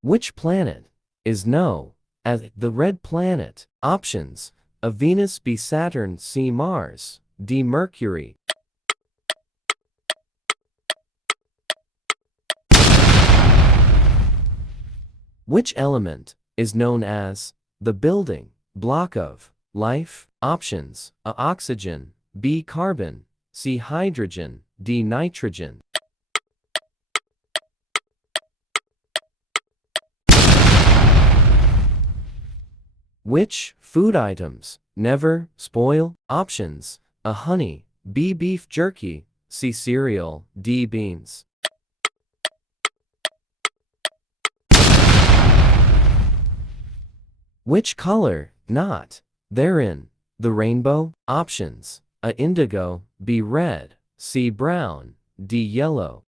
Which planet is known as the red planet? Options: A. Venus, B. Saturn, C. Mars, D. Mercury. Which element is known as the building block of life? Options: A. Oxygen, B. Carbon, C. Hydrogen, D. Nitrogen. Which food items never spoil? Options: A. Honey, B. Beef jerky, C. Cereal, D. Beans. Which color not there in the rainbow? Options: A. Indigo, B. Red, C. Brown, D. Yellow.